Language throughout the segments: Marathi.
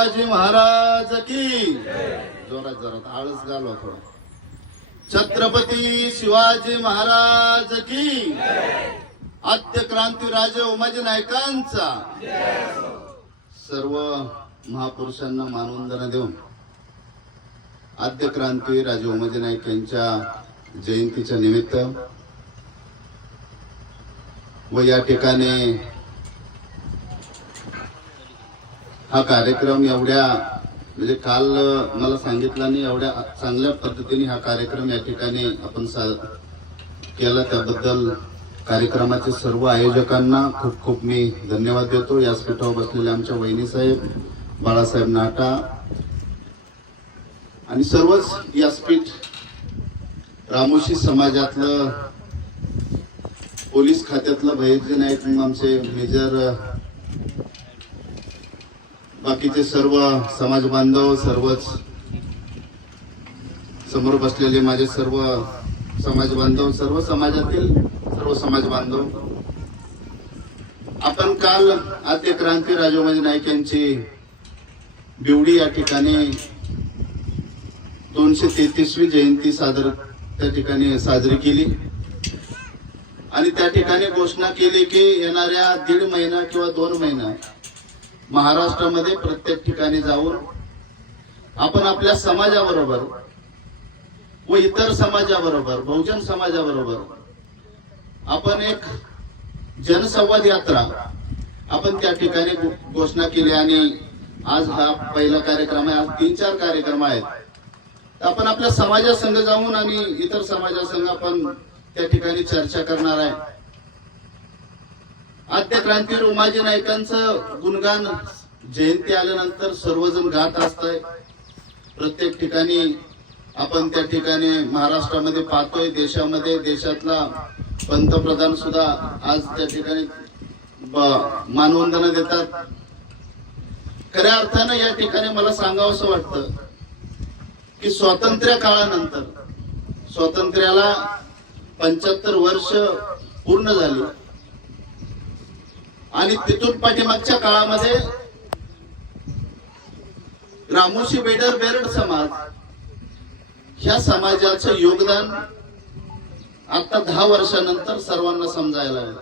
शिवाजी महाराज की जोरात जोरात आळस घालवा थोडा. छत्रपती शिवाजी महाराज की आद्य क्रांती राजे उमाजी नायकांचा. सर्व महापुरुषांना मानवंदना देऊन आद्य क्रांती राजे उमाजी नाईक यांच्या जयंतीच्या निमित्त व या ठिकाणी हा कार्यक्रम एवढ्या म्हणजे काल मला सांगितलं नाही, एवढ्या चांगल्या पद्धतीने हा कार्यक्रम या ठिकाणी आपण केला त्याबद्दल कार्यक्रमाचे सर्व आयोजकांना खूप खूप मी धन्यवाद देतो. यासपीठावर बसलेले आमच्या वहिनी साहेब, बाळासाहेब नाटा आणि सर्वच यासपीठ रामोशी समाजातलं, पोलीस खात्यातलं भैरजी नाईक, आमचे मेजर, बाकीचे सर्व समाज बांधव, सर्वच समोर बसलेले माझे सर्व समाज बांधव, सर्व समाजातील सर्व समाज बांधव, आपण काल आद्य क्रांती राजे उमाजी नाईक यांची बिवडी या ठिकाणी 233वी जयंती त्या ठिकाणी साजरी केली आणि त्या ठिकाणी घोषणा केली की येणाऱ्या 1.5 महिना किंवा 2 महिना महाराष्ट्रामध्ये प्रत्येक ठिकाणी जाऊन आपण आपल्या समाजाबरोबर व इतर समाजाबरोबर, बहुजन समाजाबरोबर आपण एक जनसंवाद यात्रा आपण त्या ठिकाणी घोषणा केली. आणि आज हा पहिला कार्यक्रम आहे. आज 3-4 कार्यक्रम आहेत. आपण आपल्या समाजासंघ जाऊन आणि इतर समाजासंघ आपण त्या ठिकाणी चर्चा करणार आहे. आद्य क्रांती उमाजी नायकांचं गुणगान जयंती आल्यानंतर सर्वजण गात असतंय. प्रत्येक ठिकाणी आपण त्या ठिकाणी महाराष्ट्रामध्ये पाहतोय, देशामध्ये, देशातला पंतप्रधान सुद्धा आज त्या ठिकाणी मानवंदना देतात. खऱ्या अर्थानं या ठिकाणी मला सांगावंसं वाटतं की स्वातंत्र्य काळानंतर, स्वातंत्र्याला 75 वर्ष पूर्ण झाली आणि तिथून पाठीमागच्या काळामध्ये रामोशी बेरड समाज ह्या समाजाचं योगदान आता 10 वर्षानंतर सर्वांना समजायला लागलं.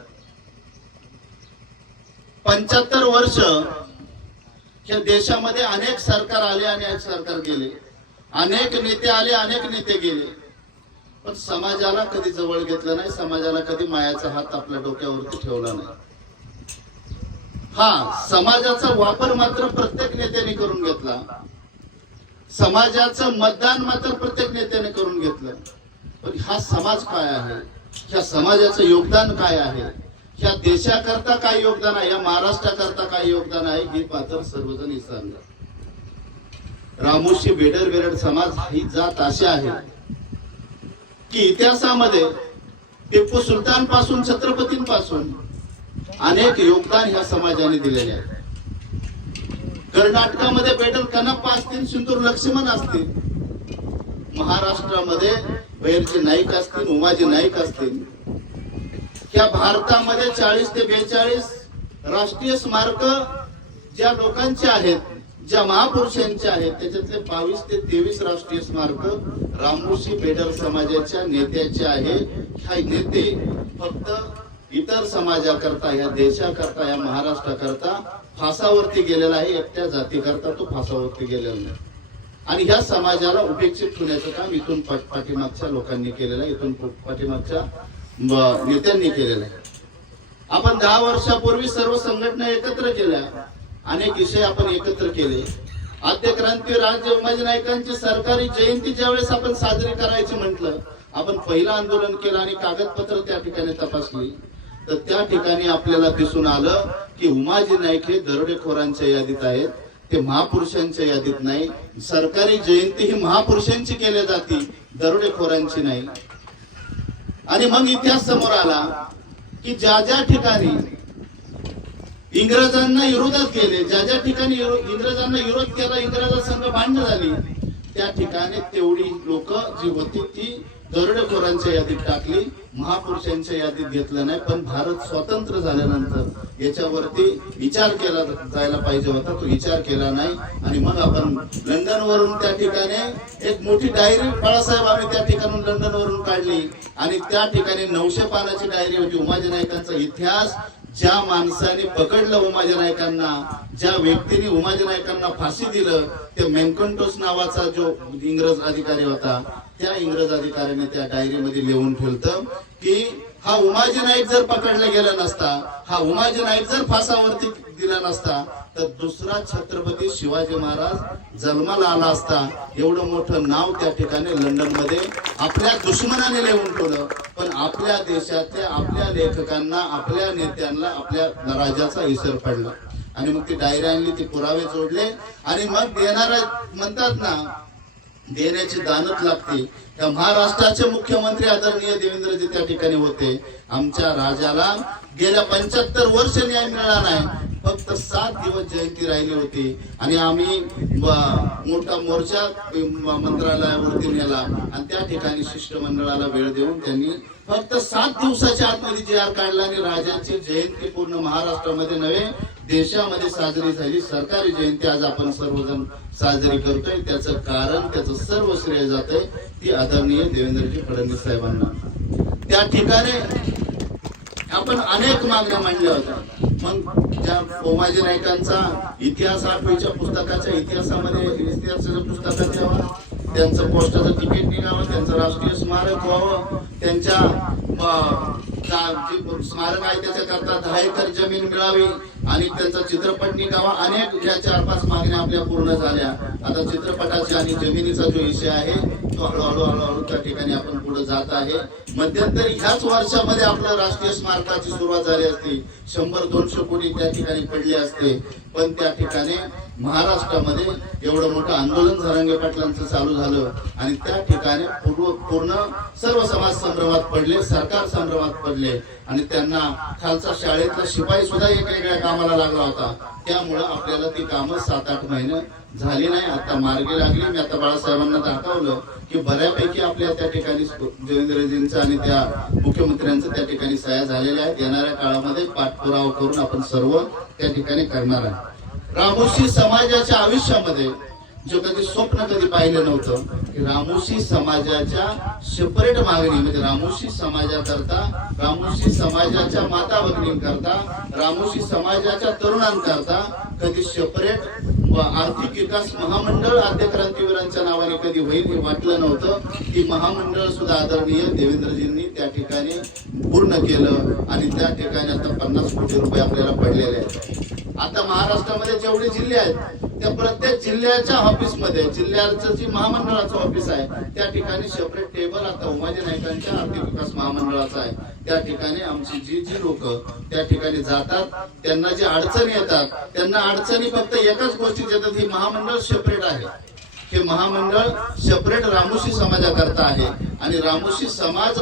75 वर्ष या देशामध्ये अनेक सरकार आले, अनेक सरकार गेले, अनेक नेते आले, अनेक नेते गेले, पण समाजाला कधी जवळ घेतलं नाही, समाजाला कधी मायाचा हात आपल्या डोक्यावरती ठेवला नाही. हा समाजाचा वापर मात्र प्रत्येक नेत्याने करून घेतला, समाजाचं मतदान मात्र प्रत्येक नेत्याने करून घेतलं, पण हा समाज काय आहे, ह्या समाजाचं योगदान काय आहे, ह्या देशाकरता काय योगदान आहे, या महाराष्ट्राकरता काय योगदान आहे, हे मात्र सर्वजण विसरले. रामोशी बेरड समाज ही जात अशी आहे की इतिहासामध्ये टिपू सुलतान पासून, छत्रपतींपासून अनेक योगदान ह्या समाजाने दिलेले आहे. कर्नाटकामध्ये बेडल कनप्पा असतील, सिंदूर लक्ष्मण असतील, महाराष्ट्रामध्ये भैरजी नाईक असतील, उमाजी नाईक असतील. ह्या भारतामध्ये 40 ते 42 राष्ट्रीय स्मारक ज्या लोकांचे आहेत, ज्या महापुरुषांचे आहेत, त्याच्यातले 22 ते 23 राष्ट्रीय स्मारक रामोशी बेडर समाजाच्या नेत्याचे आहे. हा नेते फक्त इतर समाजाकरता, या देशाकरता, या महाराष्ट्राकरता फासावरती गेलेला आहे, एकट्या जातीकरता तो फासावरती गेलेला नाही. आणि ह्या समाजाला उपेक्षित ठेवण्याचं काम इथून पाठीमागच्या लोकांनी केलेलं आहे, इथून पाठीमागच्या नेत्यांनी केलेलं आहे. आपण 10 वर्षापूर्वी सर्व संघटना एकत्र केल्या, अनेक विषय आपण एकत्र केले. आद्य क्रांती राजे उमाजी नायकांची सरकारी जयंती ज्यावेळेस आपण साजरी करायची म्हटलं, आपण पहिलं आंदोलन केलं आणि कागदपत्र त्या ठिकाणी तपासली, तर त्या ठिकाणी आपल्याला दिसून आलं की उमाजी नाईक हे दरोडेखोरांच्या यादीत आहेत, ते महापुरुषांच्या यादीत नाही. सरकारी जयंती ही महापुरुषांची केली जाते, दरोडेखोरांची नाही. आणि मग इतिहास समोर आला की ज्या ज्या ठिकाणी इंग्रजांना विरोधात केले, ज्या ज्या ठिकाणी इंग्रजांना विरोध केला, इंग्रजांसंग भांडण झाली, त्या ठिकाणी तेवढी लोक जी होती ती दरोडेखोरांच्या यादीत टाकली, महापुरुषांच्या यादीत घेतलं नाही, पण भारत स्वतंत्र झाल्यानंतर याच्यावरती विचार केला जायला पाहिजे होता, तो विचार केला नाही. आणि मग आपण लंडन वरून त्या ठिकाणी एक मोठी डायरी बाळासाहेब आम्ही त्या ठिकाणी लंडन वरून काढली आणि त्या ठिकाणी 900 पानाची डायरी होती. उमाजी नाईकांचा इतिहास, ज्या माणसाने पकडलं उमाजी नाईकांना, ज्या व्यक्तीने उमाजी नाईकांना फाशी दिलं, ते मेन्कंटोस नावाचा जो इंग्रज अधिकारी होता, त्या इंग्रज अधिकाऱ्याने त्या डायरीमध्ये लिहून ठेवलं की हा उमाजी नाईक जर पकडला गेला नसता, हा उमाजी नाईक जर फासावरती दिला नसता, तर दुसरा छत्रपती शिवाजी महाराज जन्माला आला असता. एवढं मोठं नाव त्या ठिकाणी लंडन मध्ये आपल्या दुश्मनाने लिहून ठेवलं. पण आपल्या देशातल्या आपल्या लेखकांना, आपल्या नेत्यांना, आपल्या राजाचा विसर पडला. आणि मग ती डायरी आणली, ती पुरावे जोडले आणि मग देणारा म्हणतात ना, देण्याची दानत लागते. त्या महाराष्ट्राचे मुख्यमंत्री आदरणीय देवेंद्रजी त्या ठिकाणी होते. आमच्या राजाला गेल्या 75 वर्ष न्याय मिळाला नाही. फक्त 7 दिवस जयंती राहिली होती आणि आम्ही मोठा मोर्चा मंत्रालयावरती नेला आणि त्या ठिकाणी शिष्टमंडळाला वेळ देऊन त्यांनी फक्त 7 दिवसाच्या आतमध्ये जी.आर. काढला आणि राजाची जयंती पूर्ण महाराष्ट्रामध्ये नव्हे देशामध्ये साजरी झाली. सरकारी जयंती आज आपण सर्वजण साजरी करतोय. त्याचं कारण, त्याचं सर्व श्रेय जातंय ती आदरणीय देवेंद्रजी फडणवीस साहेबांना. त्या ठिकाणी आपण अनेक मागण्या मांडल्या होत्या. मग ज्या उमाजी नाईकांचा इतिहास 8वीच्या पुस्तकाच्या इतिहासाच्या पुस्तकात यावा, त्यांचं पोस्टाचं तिकीट निघावं, त्यांचं राष्ट्रीय स्मारक व्हावं, त्यांच्या स्मारक आहे त्याच्याकरता 10 एकर जमीन मिळावी आणि त्यांचा चित्रपट निघावा. अनेक या 4-5 मागण्या आपल्या पूर्ण झाल्या. आता चित्रपटाची आणि जमिनीचा जो विषय आहे तो हळूहळू त्या ठिकाणी आपण पुढे जात आहे. मध्यंतरी ह्याच वर्षामध्ये आपलं राष्ट्रीय स्मारकाची सुरुवात झाली असती, 100-200 कोटी त्या ठिकाणी पडले असते. पण त्या ठिकाणी महाराष्ट्रामध्ये एवढं मोठं आंदोलन झरंगे पाटलांचं चालू झालं आणि त्या ठिकाणी पूर्ण सर्व समाज संभ्रमात पडले, सरकार संभ्रमात पडले आणि त्यांना खालचा शाळेतला शिपाई सुद्धा वेगवेगळ्या कामाला लागला होता. त्यामुळं आपल्याला ती कामं 7-8 महिने झाली नाही, आता मार्गी लागली. मी आता बाळासाहेबांना दाखवलं की बऱ्यापैकी आपल्या त्या ठिकाणी देवेंद्रजींचं आणि त्या मुख्यमंत्र्यांचं त्या ठिकाणी सह्या झालेल्या आहेत. येणाऱ्या काळामध्ये पाठपुरावा करून आपण सर्व त्या ठिकाणी करणार आहे. रामोशी समाजाच्या आयुष्यामध्ये जो कधी स्वप्न कधी पाहिलं नव्हतं की रामोशी समाजाच्या सेपरेट मागणी, म्हणजे रामोशी समाजाकरता, रामोशी समाजाच्या माता भगिनींकरता, रामोशी समाजाच्या तरुणांकरता कधी सेपरेट आर्थिक विकास महामंडळ आद्य क्रांतीवीरांच्या नावाने कधी होईल हे वाटलं नव्हतं. ती महामंडळ सुद्धा आदरणीय देवेंद्रजींनी त्या ठिकाणी पूर्ण केलं आणि त्या ठिकाणी आता 50 कोटी रुपये आपल्याला पडलेले आहेत. आता महाराष्ट्रामध्ये जेवढे जिल्हे आहेत त्या प्रत्येक जिल्ह्याच्या ऑफिसमध्ये, जिल्ह्याचं जी महामंडळाचं ऑफिस आहे त्या ठिकाणी सेपरेट टेबल आता उमाजी नाईकांच्या आर्थिक विकास महामंडळाचा आहे. त्या ठिकाणी आमची जी लोक त्या ठिकाणी जातात, त्यांना जे अडचणी येतात, त्यांना अडचणी फक्त एकाच गोष्टीत येतात, ही महामंडळ सेपरेट आहे. हे महामंडळ सेपरेट रामोशी समाजाकरता आहे आणि रामोशी समाज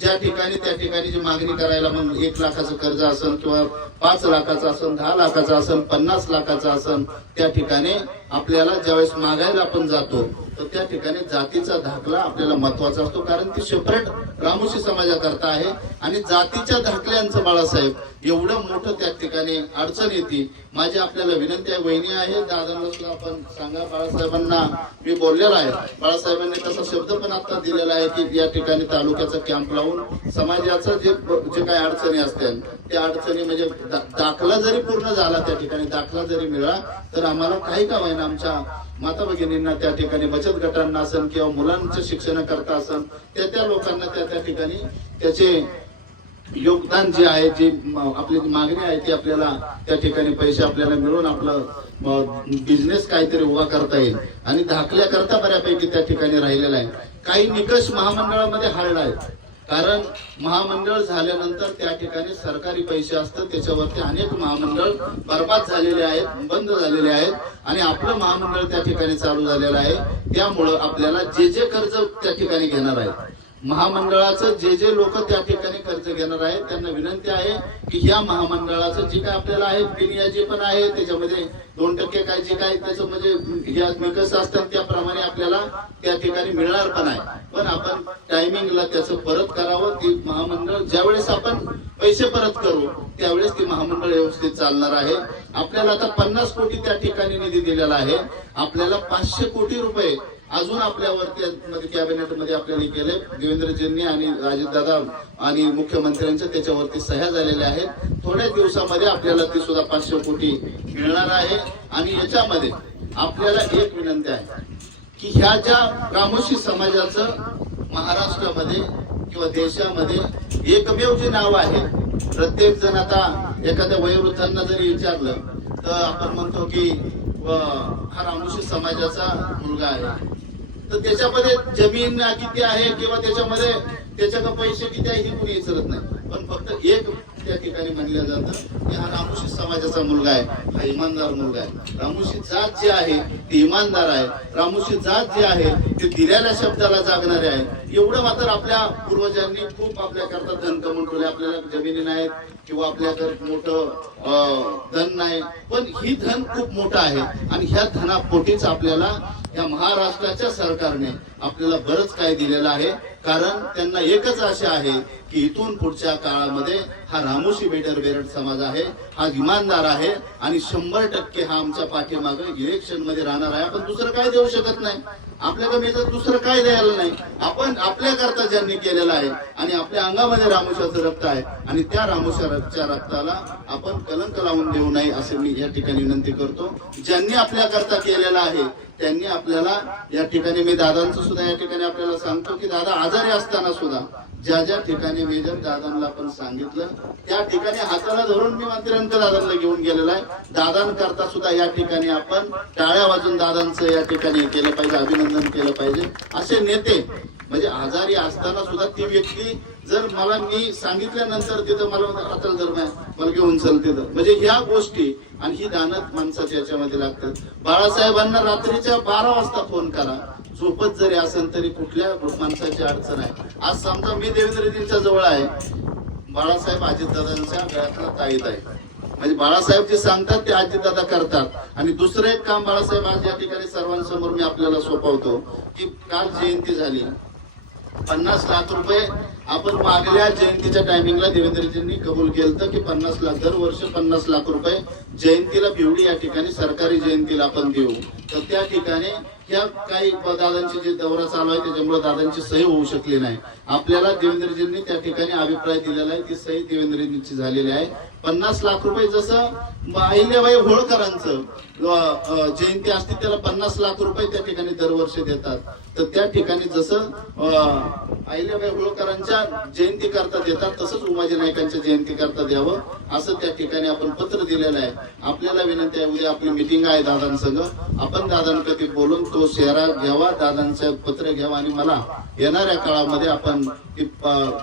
ज्या ठिकाणी त्या ठिकाणी जी मागणी करायला मग 1 लाखाचं कर्ज असेल किंवा 5 लाखाचं असेल, 10 लाखाचं असेल, 50 लाखाचं असेल, त्या ठिकाणी आपल्याला ज्यावेळेस मागायला आपण जातो तर त्या ठिकाणी जातीचा दाखला आपल्याला महत्वाचा असतो, कारण ती सेपरेट रामोशी समाजाकरता आहे. आणि जातीच्या दाखल्यांचं बाळासाहेब एवढं मोठं त्या ठिकाणी अडचण येते. माझी आपल्याला विनंती आहे, वहिनी आहे, दादांना आपण सांगा, बाळासाहेबांना मी बोललेलो आहे. बाळासाहेबांनी तसा शब्द पण आता दिलेला आहे की या ठिकाणी तालुक्याचा कॅम्प लावून समाजाचं जे काही अडचणी असतील त्या अडचणी, म्हणजे दाखला जरी पूर्ण झाला, त्या ठिकाणी दाखला जरी मिळाला तर आम्हाला काही का होईना आमच्या माता भगिनींना त्या ठिकाणी बचत गटांना असेल किंवा मुलांच्या शिक्षणाकरता असेल त्या लोकांना त्या ठिकाणी त्याचे योगदान जे आहे, जी आपली मागणी आहे ती आपल्याला त्या ठिकाणी पैसे आपल्याला मिळून आपलं बिझनेस काहीतरी उभा करता येईल. आणि दाखल्याकरता बऱ्यापैकी त्या ठिकाणी राहिलेला आहे. काही निकष महामंडळामध्ये हरला आहे, कारण महामंडळ झाल्यानंतर त्या ठिकाणी सरकारी पैसे असतात, त्याच्यावरती अनेक महामंडळ बर्बाद झालेले आहेत, बंद झालेले आहेत आणि आपलं महामंडळ त्या ठिकाणी चालू झालेलं आहे. त्यामुळं आपल्याला जे कर्ज त्या ठिकाणी घेणार आहे महामंडळाचं जे लोक त्या ठिकाणी कर्ज घेणार आहेत त्यांना विनंती आहे की ह्या महामंडळाचं जे काय आपल्याला आहे बिनियाजी पण आहे त्याच्यामध्ये 2% काय जे काय त्याचं म्हणजे या निकष असतात त्याप्रमाणे आपल्याला त्या ठिकाणी मिळणार पण आहे, पण आपण टायमिंगला त्याचं परत करावं. ती महामंडळ ज्यावेळेस आपण पैसे परत करू त्यावेळेस ती महामंडळ व्यवस्थित चालणार आहे. आपल्याला आता 50 कोटी त्या ठिकाणी निधी दिलेला आहे. आपल्याला 500 कोटी रुपये अजून आपल्यावरती कॅबिनेटमध्ये आपल्याला केले. देवेंद्रजींनी आणि अजितदादा आणि मुख्यमंत्र्यांच्या त्याच्यावरती सह्या झालेल्या आहेत. थोड्याच दिवसामध्ये आपल्याला ती सुद्धा 500 कोटी मिळणार आहे. आणि याच्यामध्ये आपल्याला एक विनंती आहे की ह्या ज्या रामोशी समाजाचं महाराष्ट्रामध्ये किंवा देशामध्ये एकमेव जे नाव आहे, प्रत्येक जण आता एखाद्या वयोवृद्धांना जरी विचारलं तर आपण म्हणतो की हा रामोशी समाजाचा मुलगा आहे, तर त्याच्यामध्ये जमीन किती आहे किंवा त्याच्यामध्ये त्याच्याकडे पैसे किती आहे हे कोणी विचारत नाही, पण फक्त एक त्या ठिकाणी म्हणलं जातं की हा रामोशी समाजाचा मुलगा आहे, हा इमानदार मुलगा आहे. रामोशी जात जे आहे ती इमानदार आहे. रामोशी जात जे आहे ते दिलेल्या शब्दाला जागणारे आहे. एवढं मात्र आपल्या पूर्वजांनी खूप आपल्याकरता धन कमवून ठेवले. आपल्याला जमिनी नाहीत किंवा आपल्याकडे मोठं धन नाही, पण ही धन खूप मोठं आहे. आणि ह्या धनापोटीच आपल्याला या महाराष्ट्राच्या सरकारने आपल्याला बरंच काय दिलेलं आहे. कारण त्यांना एकच आशा आहे की इथून पुढच्या काळामध्ये हा रामोशी बेरड समाज आहे, हा इमानदार आहे आणि 100% हा आमच्या पाठीमागे इलेक्शन मध्ये राहणार आहे. आपण दुसरं काय देऊ शकत नाही, आपल्याकडे दुसरं काय द्यायला नाही. आपण आपल्याकरता ज्यांनी केलेलं आहे आणि आपल्या अंगामध्ये रामोशाचं रक्त आहे आणि त्या रामोशाच्या रक्ताला आपण कलंक लावून देऊ नये असे मी या ठिकाणी विनंती करतो. ज्यांनी आपल्याकरता केलेलं आहे त्यांनी आपल्याला या ठिकाणी, मी दादांचं सुद्धा या ठिकाणी आपल्याला सांगतो की दादा आजारी असताना सुद्धा ज्या ठिकाणी मी जर दादांना पण सांगितलं त्या ठिकाणी हाताला धरून मी मंत्र्यांकडे दादांना घेऊन गेलेला आहे. दादांकरता सुद्धा या ठिकाणी आपण टाळ्या वाजून दादांचं या ठिकाणी केलं पाहिजे, अभिनंदन केलं पाहिजे. असे नेते म्हणजे आजारी असताना सुद्धा ती व्यक्ती जर मला मी सांगितल्यानंतर तिथं मला हाताला धरून मला घेऊन चल तिथं, म्हणजे ह्या गोष्टी आणि ही दानत माणसाच्या याच्यामध्ये लागतात. बाळासाहेबांना रात्रीच्या 12 वाजता फोन करा, झोपत जरी असेल तरी कुठल्या माणसाची अडचण आहे. आज समजा मी देवेंद्रजींच्या जवळ आहे, बाळासाहेब अजितदादांच्या गळ्यातला ताईत आहे, म्हणजे बाळासाहेब जे सांगतात ते अजितदादा करतात. आणि दुसरं एक काम बाळासाहेब आज या ठिकाणी सर्वांसमोर मी आपल्याला सोपवतो की काल जयंती झाली, 50 लाख रुपये आपण मागल्या जयंतीच्या टायमिंगला देवेंद्रजींनी कबूल केलं की 50 लाख दरवर्ष 50 लाख रुपये जयंतीला भिवडी या ठिकाणी सरकारी जयंतीला आपण देऊ. तर त्या ठिकाणी ह्या काही दादांची जे दौरा चालू आहे त्याच्यामुळे दादांची सही होऊ शकली नाही. आपल्याला देवेंद्रजींनी त्या ठिकाणी अभिप्राय दिलेला आहे, ती सही देवेंद्रजींची झालेली आहे. 50 लाख रुपये जसं अहिल्याबाई होळकरांचं जयंती असते त्याला 50 लाख रुपये त्या ठिकाणी दरवर्षी देतात, तर त्या ठिकाणी जसं अहिल्याबाई होळकरांच्या जयंती करता देतात तसंच उमाजी नाईकांच्या जयंती करता द्यावं असं त्या ठिकाणी आपण पत्र दिलेलं आहे. आपल्याला विनंती आहे, उद्या आपली मिटिंग आहे दादांसंग, आपण दादांकडे बोलून तो शेरा घ्यावा, दादांचं पत्र घ्यावा आणि मला येणाऱ्या काळामध्ये आपण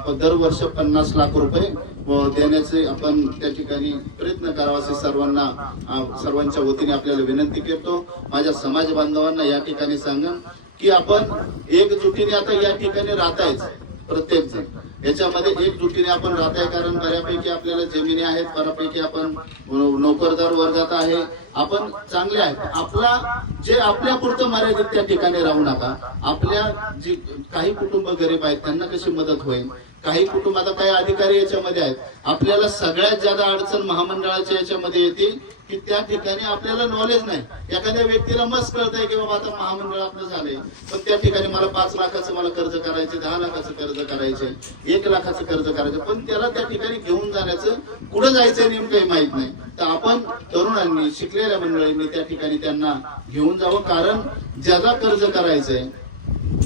दरवर्ष 50 लाख रुपये देण्याचे आपण त्या ठिकाणी प्रयत्न करावा असे सर्वांच्या वतीने आपल्याला विनंती करतो. माझ्या समाज बांधवांना या ठिकाणी सांगा की आपण एकजुटीने आता या ठिकाणी राहतायच, प्रत्येक जण याच्यामध्ये एकजुटीने आपण राहताय. कारण बऱ्यापैकी आपल्याला जमिनी आहेत, बऱ्यापैकी आपण नोकरदार वर्गात आहे, आपण चांगले आहेत. आपला जे आपल्या पुरतं मर्यादित त्या ठिकाणी राहू नका. आपल्या जी काही कुटुंब गरीब आहेत त्यांना कशी मदत होईल, काही कुटुंब आता काही अधिकारी याच्यामध्ये आहेत, आपल्याला सगळ्यात ज्यादा अडचण महामंडळाच्या याच्यामध्ये येते की त्या ठिकाणी आपल्याला नॉलेज नाही. एखाद्या व्यक्तीला मस्त कळतंय की बाबा आता महामंडळ आपलं झालंय, पण त्या ठिकाणी मला 5 लाखाचं मला कर्ज करायचे, 10 लाखाचं कर्ज करायचे, 1 लाखाचं कर्ज करायचं, पण त्याला त्या ठिकाणी घेऊन जाण्याचं कुठं जायचं नेमकंही माहित नाही. तर आपण तरुणांनी, शिकलेल्या मंडळींनी त्या ठिकाणी त्यांना घेऊन जावं. कारण ज्याला कर्ज करायचंय,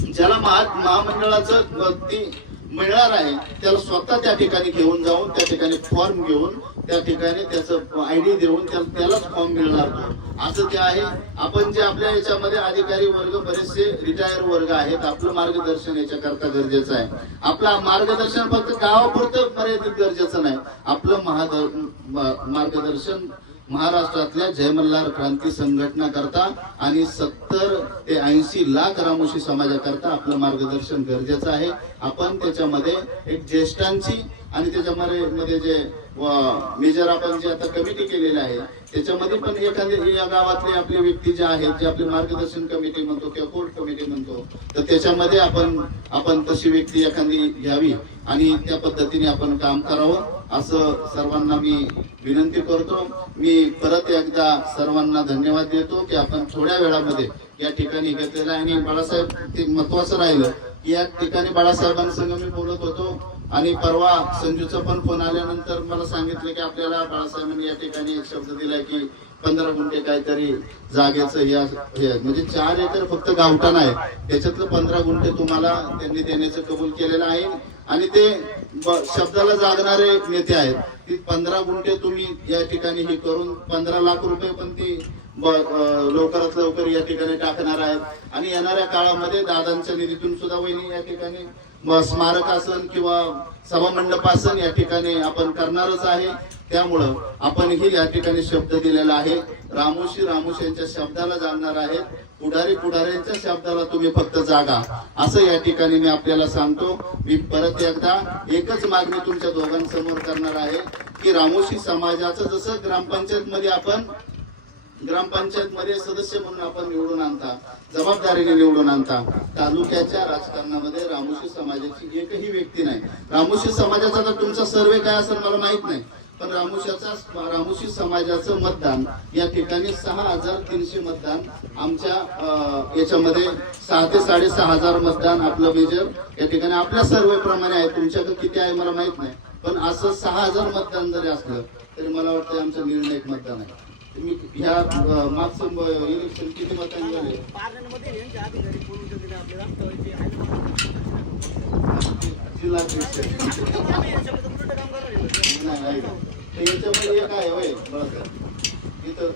ज्याला महामंडळाचं ती मिळणार आहे त्याला स्वतः त्या ठिकाणी घेऊन जाऊन त्या ठिकाणी फॉर्म घेऊन त्या ठिकाणी त्याचं आयडी देऊन त्यालाच फॉर्म मिळणार असं ते आहे. आपण जे आपल्या याच्यामध्ये अधिकारी वर्ग बरेचसे रिटायर वर्ग आहेत, आपलं मार्गदर्शन याच्याकरता गरजेचं आहे. आपलं मार्गदर्शन फक्त गावापुरतं मर्यादित गरजेचं नाही, आपलं मार्गदर्शन महाराष्ट्रातल्या जय मल्हार क्रांती संघटना करता आणि 70 ते 80 लाख रामोशी समाजाकरता आपलं मार्गदर्शन गरजेचं आहे. आपण त्याच्यामध्ये एक ज्येष्ठांची आणि त्याच्यामध्ये जे मेजर आपण जे आता कमिटी केलेली आहे त्याच्यामध्ये पण एखादी या गावातली आपली व्यक्ती जे आहेत जे आपली मार्गदर्शन कमिटी म्हणतो किंवा कोर्ट कमिटी म्हणतो तर त्याच्यामध्ये आपण तशी व्यक्ती एखादी घ्यावी आणि त्या पद्धतीने आपण काम करावं असं सर्वांना मी विनंती करतो. मी परत एकदा सर्वांना धन्यवाद देतो की आपण थोड्या वेळामध्ये या ठिकाणी घेतलेला आहे. आणि बाळासाहेब ते महत्वाचं राहिलं की या ठिकाणी बाळासाहेबांसंग मी बोलत होतो आणि परवा संजूचा पण फोन आल्यानंतर मला सांगितलं की आपल्याला बाळासाहेबांनी या ठिकाणी एक शब्द दिलाय की 15 गुंठे काहीतरी जागेचं हे म्हणजे 4 एकर फक्त गावठाण आहे त्याच्यातलं 15 गुंठे तुम्हाला त्यांनी देण्याचं कबूल केलेलं आहे. आणि ते शब्दाला जागणारे नेते आहेत. ती 15 गुंठे तुम्ही या ठिकाणी हे करून 15 लाख रुपये पण ती लवकरात लवकर या ठिकाणी टाकणार आहेत. आणि येणाऱ्या काळामध्ये दादांच्या निधीतून सुद्धा वहिनी या ठिकाणी स्मारक आसन किंवा सभामंडप आसन या ठिकाणी आपण करणारच आहे. त्यामुळं आपण ही या ठिकाणी शब्द दिलेला आहे. रामोशी यांच्या शब्दाला जागणार आहे. पुढाऱ्यांच्या शब्दाला तुम्ही फक्त जागा असं या ठिकाणी मी आपल्याला सांगतो. मी परत एकदा एकच मागणी तुमच्या दोघांसमोर करणार आहे की रामोशी समाजाचं जसं ग्रामपंचायत मध्ये सदस्य म्हणून आपण निवडून आणता जबाबदारीने निवडून आणता तालुक्याच्या राजकारणामध्ये रामोशी समाजाची एकही व्यक्ती नाही. रामोशी समाजाचा तर तुमचा सर्वे काय असेल मला माहित नाही पण रामोशी समाजाचं मतदान या ठिकाणी 6,300 मतदान आमच्या याच्यामध्ये 6 ते 6,500 मतदान आपलं मेजर या ठिकाणी आपल्या सर्वे प्रमाणे आहे. तुमच्याकडे किती आहे मला माहित नाही पण असं 6,000 मतदान जरी असलं तरी मला वाटतं आमचं निर्णायक मतदान आहे. तुम्ही ह्या मागचं इलेक्शन किती मतांनी झाले जिल्हा याच्यामध्ये एक आहे होय इथं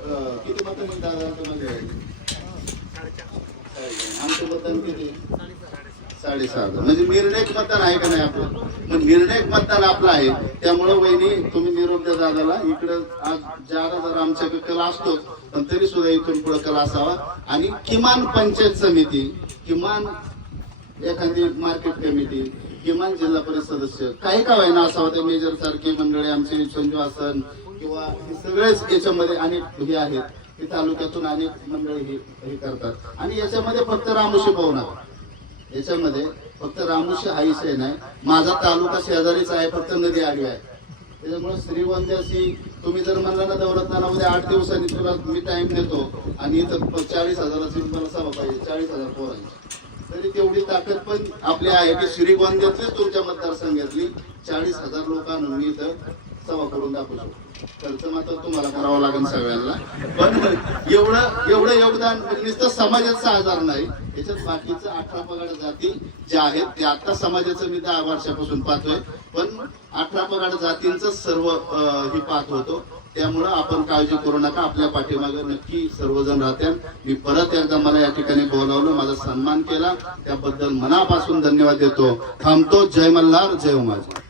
किती मतदान दादामध्ये आमचं मतदान किती 6,500 म्हणजे निर्णायक मतदान आहे का नाही आपलं. मग निर्णायक मतदान आपलं आहे. त्यामुळे वहिनी तुम्ही निरोप द्या दादाला. इकडं आज ज्यादा जर आमच्याकडे कला असतोच पण तरी सुद्धा इथून पुढे कला असावा. आणि किमान पंचायत समिती किमान एखादी मार्केट कमिटी किमान जिल्हा परिषद सदस्य काही का व्हायना असावं. ते मेजर सारखे मंडळी आमचे संजू आसन किंवा हे सगळेच याच्यामध्ये अनेक हे आहेत की तालुक्यातून अनेक मंडळी हे करतात. आणि याच्यामध्ये फक्त रामोशी पाहू नका. याच्यामध्ये फक्त रामोशी हा विषय नाही. माझा तालुका शेजारीच आहे फक्त नदी आडवी आहे. त्याच्यामुळे श्रीगोंद्याशी तुम्ही जर म्हणला ना दौलतनामध्ये 8 दिवसांनी तुला मी टाइम देतो आणि इथं 40,000ची मला सभा पाहिजे 40,000 पोरांची तरी तेवढी ताकद पण आपली आहे की श्रीगोंद्यातलीच तुमच्या मतदारसंघातली 40,000 लोकांना मी इथं सभा करून दाखवू शकतो. खर्च मात्र तुम्हाला करावा लागेल सगळ्यांना पण एवढं योगदान नुसतं समाजात 6,000 नाही याच्यात बाकीचं 18 पगड जाती ज्या आहेत ते आता समाजाचं मी 10 वर्षापासून पाहतोय पण 18 पगड जातींच सर्व ही पाहत होतो. त्यामुळं आपण काळजी करू नका. आपल्या पाठीमागे नक्की सर्वजण राहतील. मी परत एकदा मला या ठिकाणी बोलावलं माझा सन्मान केला त्याबद्दल मनापासून धन्यवाद देतो. थांबतो. जय मल्हार जय उमाजी.